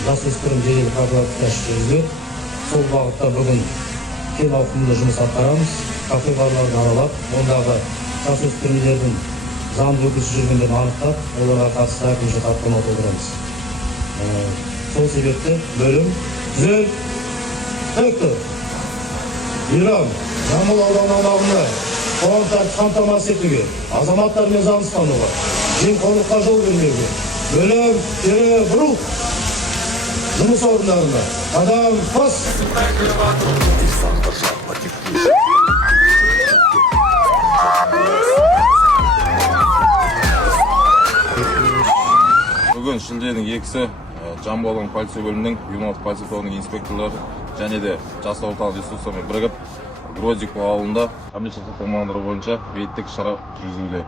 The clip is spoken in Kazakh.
Жасөспірім жедел профилактикасы жүргізіледі. Сол бағытта бүгін кең ауқымды жұмыс атқарамыз. Кафе-барларды аралап, ондағы жасөспірімдердің заңды өкілсіз жүргендерін анықтап, оларға қатысты әкімшілік хаттама толтырамыз. Сол себепті бөлім түзел тектор. Иран, Жамбыл ауданы аумағында қоғам тәртібін қамтамасыз етуге, азаматтар мен заңды ұстануға, жемқорлыққа жол бермеуге, бөлім кері бұру. Жұмыс орындарында адам бас. Бүгін шілденің 2-сі Жамбыл ауданы полиция бөлімінің 26 полиция тобының инспекторлары және де жас орталық ресурстармен бірігіп Грозик ауылында қамчы мамандары бойынша рейдтік шара жүргізуде.